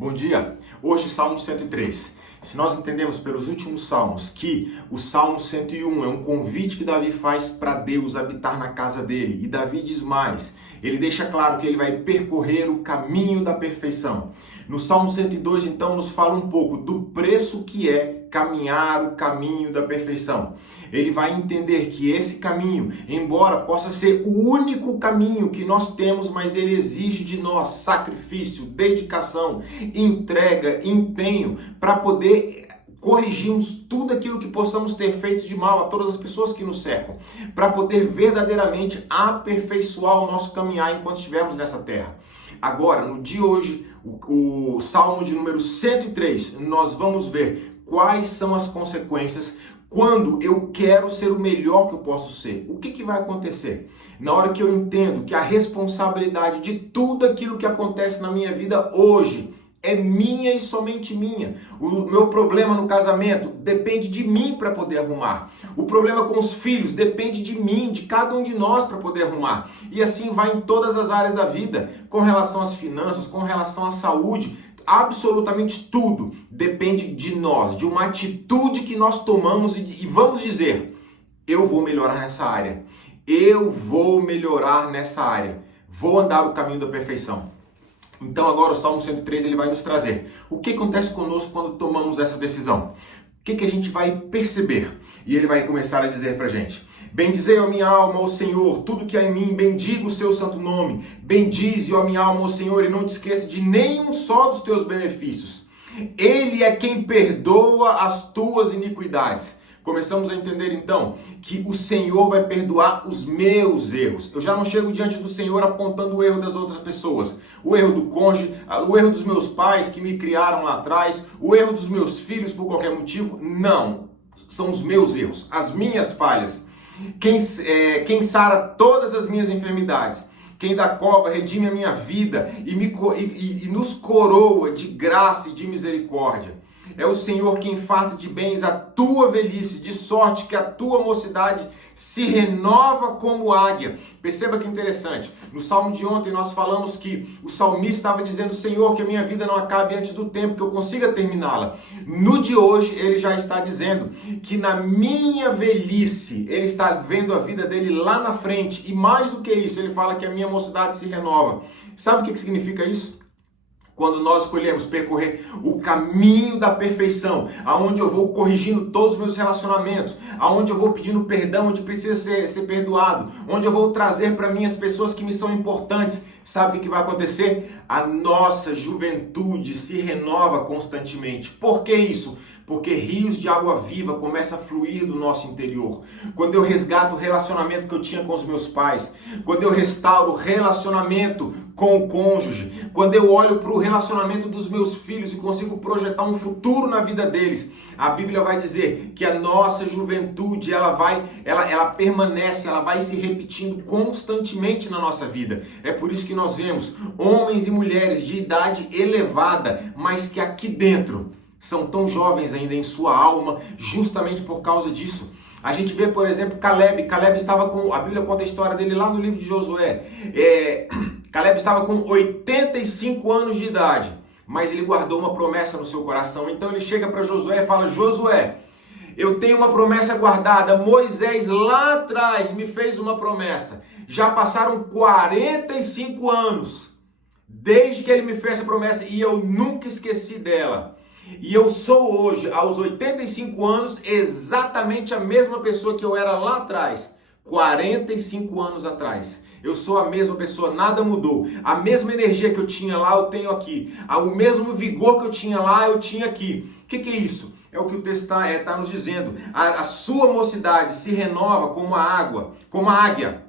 Bom dia. Hoje, Salmo 103. Se nós entendemos pelos últimos salmos que o Salmo 101 é um convite que Davi faz para Deus habitar na casa dele, e Davi diz mais, ele deixa claro que ele vai percorrer o caminho da perfeição. No Salmo 102, então, nos fala um pouco do preço que é caminhar o caminho da perfeição. Ele vai entender que esse caminho, embora possa ser o único caminho que nós temos, mas ele exige de nós sacrifício, dedicação, entrega, empenho, para poder corrigirmos tudo aquilo que possamos ter feito de mal a todas as pessoas que nos cercam, para poder verdadeiramente aperfeiçoar o nosso caminhar enquanto estivermos nessa terra. Agora, no dia de hoje, o Salmo de número 103, nós vamos ver quais são as consequências quando eu quero ser o melhor que eu posso ser. O que vai acontecer? Na hora que eu entendo que a responsabilidade de tudo aquilo que acontece na minha vida hoje é minha e somente minha. O meu problema no casamento depende de mim para poder arrumar. O problema com os filhos depende de mim, de cada um de nós para poder arrumar. E assim vai em todas as áreas da vida, com relação às finanças, com relação à saúde. Absolutamente tudo depende de nós, de uma atitude que nós tomamos e vamos dizer, eu vou melhorar nessa área. Eu vou melhorar nessa área. Vou andar o caminho da perfeição. Então agora o Salmo 103 ele vai nos trazer o que acontece conosco quando tomamos essa decisão. O que a gente vai perceber? E ele vai começar a dizer pra gente: bendizei, ó minha alma, ao Senhor, tudo que há em mim, bendiga o seu santo nome. Bendize, ó minha alma, ao Senhor, e não te esqueça de nenhum só dos teus benefícios. Ele é quem perdoa as tuas iniquidades. Começamos a entender então que o Senhor vai perdoar os meus erros. Eu já não chego diante do Senhor apontando o erro das outras pessoas. O erro do cônjuge, o erro dos meus pais que me criaram lá atrás, o erro dos meus filhos por qualquer motivo. Não, são os meus erros, as minhas falhas. Quem sara todas as minhas enfermidades, quem da cova redime a minha vida e nos coroa de graça e de misericórdia. É o Senhor quem farta de bens a tua velhice, de sorte que a tua mocidade se renova como águia. Perceba que interessante. No Salmo de ontem nós falamos que o salmista estava dizendo: Senhor, que a minha vida não acabe antes do tempo, que eu consiga terminá-la. No de hoje ele já está dizendo que na minha velhice, ele está vendo a vida dele lá na frente. E mais do que isso, ele fala que a minha mocidade se renova. Sabe o que significa isso? Quando nós escolhemos percorrer o caminho da perfeição, aonde eu vou corrigindo todos os meus relacionamentos, aonde eu vou pedindo perdão onde precisa ser perdoado, onde eu vou trazer para mim as pessoas que me são importantes, sabe o que vai acontecer? A nossa juventude se renova constantemente. Por que isso? Porque rios de água viva começam a fluir do nosso interior. Quando eu resgato o relacionamento que eu tinha com os meus pais, quando eu restauro o relacionamento com o cônjuge, quando eu olho para o relacionamento dos meus filhos e consigo projetar um futuro na vida deles, a Bíblia vai dizer que a nossa juventude, ela permanece, ela vai se repetindo constantemente na nossa vida. É por isso que nós vemos homens e mulheres de idade elevada, mas que aqui dentro são tão jovens ainda em sua alma, justamente por causa disso. A gente vê, por exemplo, Caleb estava com, a Bíblia conta a história dele lá no livro de Josué. Caleb estava com 85 anos de idade, mas ele guardou uma promessa no seu coração. Então ele chega para Josué e fala: Josué, eu tenho uma promessa guardada. Moisés lá atrás me fez uma promessa. Já passaram 45 anos desde que ele me fez essa promessa e eu nunca esqueci dela. E eu sou hoje, aos 85 anos, exatamente a mesma pessoa que eu era lá atrás, 45 anos atrás. Eu sou a mesma pessoa, nada mudou. A mesma energia que eu tinha lá, eu tenho aqui. O mesmo vigor que eu tinha lá, eu tinha aqui. O que é isso? É o que o texto está nos dizendo. A sua mocidade se renova como a água, como a águia.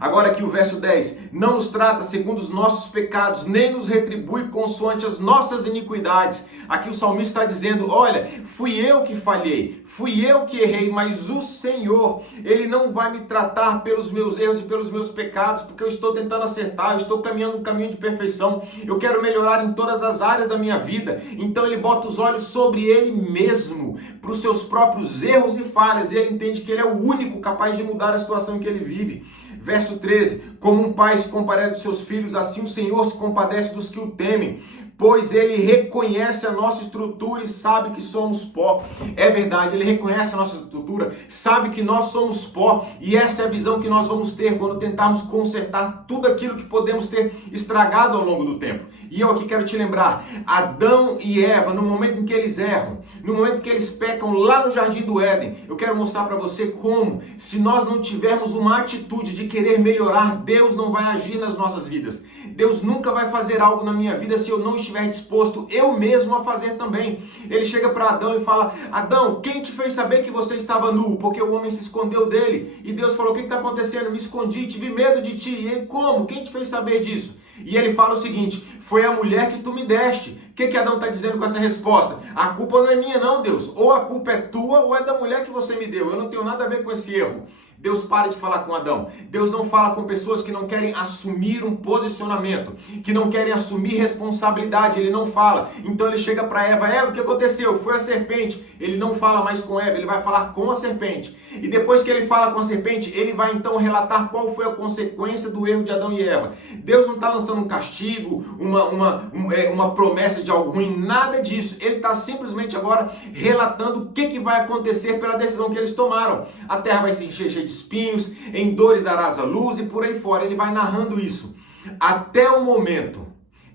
Agora aqui o verso 10, não nos trata segundo os nossos pecados, nem nos retribui consoante as nossas iniquidades. Aqui o salmista está dizendo, olha, fui eu que falhei, fui eu que errei, mas o Senhor, Ele não vai me tratar pelos meus erros e pelos meus pecados, porque eu estou tentando acertar, eu estou caminhando um caminho de perfeição, eu quero melhorar em todas as áreas da minha vida. Então Ele bota os olhos sobre Ele mesmo, para os seus próprios erros e falhas, e Ele entende que Ele é o único capaz de mudar a situação em que Ele vive. Verso 13, como um pai se compadece dos seus filhos, assim o Senhor se compadece dos que o temem, pois ele reconhece a nossa estrutura e sabe que somos pó. É verdade, ele reconhece a nossa estrutura, sabe que nós somos pó, e essa é a visão que nós vamos ter quando tentarmos consertar tudo aquilo que podemos ter estragado ao longo do tempo. E eu aqui quero te lembrar, Adão e Eva, no momento em que eles erram, no momento em que eles pecam lá no Jardim do Éden, eu quero mostrar para você como, se nós não tivermos uma atitude de querer melhorar, Deus não vai agir nas nossas vidas. Deus nunca vai fazer algo na minha vida se eu não estiver disposto eu mesmo a fazer também. Ele chega para Adão e fala: Adão, quem te fez saber que você estava nu? Porque o homem se escondeu dele. E Deus falou: o que está acontecendo? Me escondi, tive medo de ti. E ele: como? Quem te fez saber disso? E ele fala o seguinte: foi a mulher que tu me deste. O que Adão está dizendo com essa resposta? A culpa não é minha não, Deus. Ou a culpa é tua ou é da mulher que você me deu. Eu não tenho nada a ver com esse erro. Deus para de falar com Adão. Deus não fala com pessoas que não querem assumir um posicionamento, que não querem assumir responsabilidade. Ele não fala. Então ele chega para Eva: Eva, o que aconteceu? Foi a serpente. Ele não fala mais com Eva, ele vai falar com a serpente. E depois que ele fala com a serpente, ele vai então relatar qual foi a consequência do erro de Adão e Eva. Deus não está lançando um castigo, uma promessa de algo ruim, nada disso. Ele está simplesmente agora relatando o que vai acontecer pela decisão que eles tomaram. A terra vai se encher de espinhos, em dores darás a luz e por aí fora. Ele vai narrando isso até o momento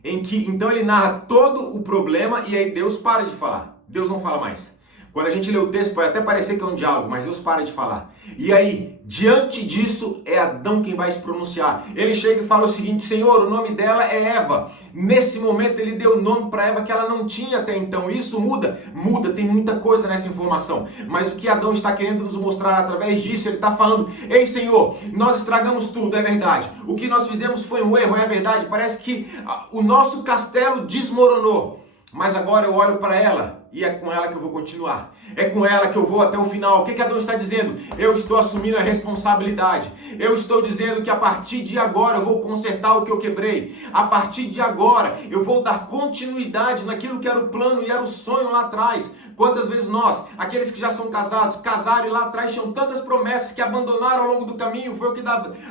em que então ele narra todo o problema e aí Deus para de falar. Deus não fala mais. Quando a gente lê o texto pode até parecer que é um diálogo, mas Deus para de falar. E aí, diante disso, é Adão quem vai se pronunciar. Ele chega e fala o seguinte: Senhor, o nome dela é Eva. Nesse momento ele deu o nome para Eva que ela não tinha até então. Isso muda? Muda, tem muita coisa nessa informação. Mas o que Adão está querendo nos mostrar através disso, ele está falando: ei Senhor, nós estragamos tudo, é verdade. O que nós fizemos foi um erro, é verdade. Parece que o nosso castelo desmoronou. Mas agora eu olho para ela e é com ela que eu vou continuar. É com ela que eu vou até o final. O que Adão está dizendo? Eu estou assumindo a responsabilidade. Eu estou dizendo que a partir de agora eu vou consertar o que eu quebrei. A partir de agora eu vou dar continuidade naquilo que era o plano e era o sonho lá atrás. Quantas vezes nós, aqueles que já são casados, casaram e lá atrás tinham tantas promessas que abandonaram ao longo do caminho. Foi o que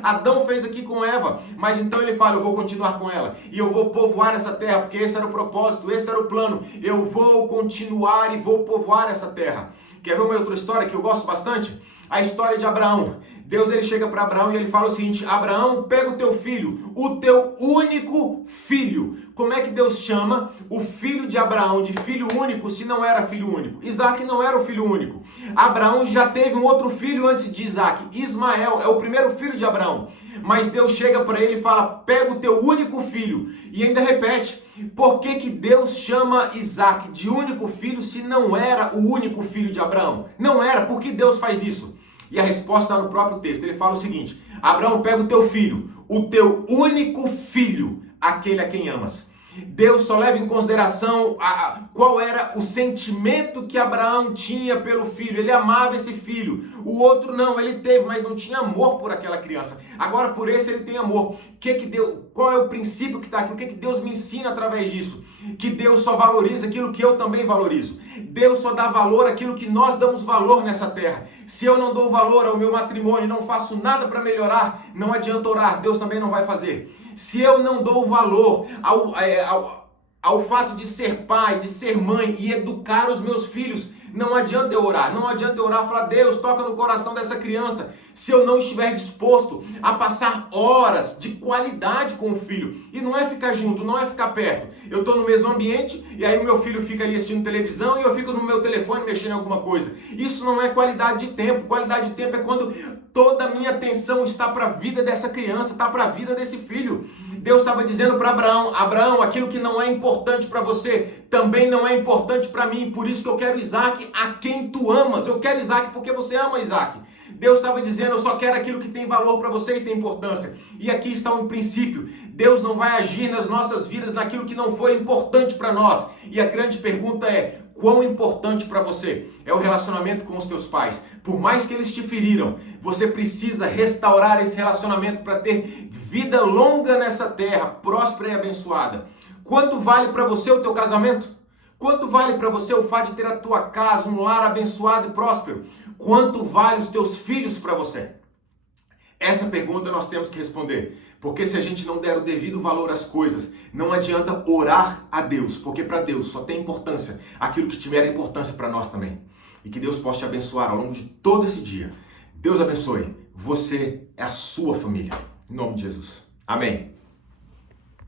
Adão fez aqui com Eva. Mas então ele fala: eu vou continuar com ela. E eu vou povoar essa terra, porque esse era o propósito, esse era o plano. Eu vou continuar e vou povoar essa terra. Quer ver uma outra história que eu gosto bastante? A história de Abraão. Deus ele chega para Abraão e ele fala o seguinte: Abraão, pega o teu filho, o teu único filho. Como é que Deus chama o filho de Abraão de filho único se não era filho único? Isaac não era o filho único. Abraão já teve um outro filho antes de Isaac. Ismael é o primeiro filho de Abraão. Mas Deus chega para ele e fala: pega o teu único filho. E ainda repete: por que Deus chama Isaac de único filho se não era o único filho de Abraão? Não era. Por que Deus faz isso? E a resposta está no próprio texto. Ele fala o seguinte: Abraão, pega o teu filho, o teu único filho, aquele a quem amas. Deus só leva em consideração qual era o sentimento que Abraão tinha pelo filho. Ele amava esse filho. O outro não, ele teve, mas não tinha amor por aquela criança. Agora por esse ele tem amor. Qual é o princípio que está aqui? O que Deus me ensina através disso? Que Deus só valoriza aquilo que eu também valorizo. Deus só dá valor àquilo que nós damos valor nessa terra. Se eu não dou valor ao meu matrimônio e não faço nada para melhorar, não adianta orar, Deus também não vai fazer. Se eu não dou valor ao fato de ser pai, de ser mãe e educar os meus filhos, não adianta eu orar. Não adianta eu orar e falar: Deus, toca no coração dessa criança. Se eu não estiver disposto a passar horas de qualidade com o filho. E não é ficar junto, não é ficar perto. Eu estou no mesmo ambiente e aí o meu filho fica ali assistindo televisão e eu fico no meu telefone mexendo em alguma coisa. Isso não é qualidade de tempo. Qualidade de tempo é quando toda a minha atenção está para a vida dessa criança, está para a vida desse filho. Deus estava dizendo para Abraão: Abraão, aquilo que não é importante para você também não é importante para mim. Por isso que eu quero Isaac a quem tu amas. Eu quero Isaac porque você ama Isaac. Deus estava dizendo: eu só quero aquilo que tem valor para você e tem importância. E aqui está um princípio: Deus não vai agir nas nossas vidas naquilo que não for importante para nós. E a grande pergunta é: quão importante para você é o relacionamento com os teus pais? Por mais que eles te feriram, você precisa restaurar esse relacionamento para ter vida longa nessa terra, próspera e abençoada. Quanto vale para você o teu casamento? Quanto vale para você o fato de ter a tua casa, um lar abençoado e próspero? Quanto vale os teus filhos para você? Essa pergunta nós temos que responder. Porque se a gente não der o devido valor às coisas, não adianta orar a Deus, porque para Deus só tem importância aquilo que tiver importância para nós também. E que Deus possa te abençoar ao longo de todo esse dia. Deus abençoe. Você é a sua família. Em nome de Jesus. Amém.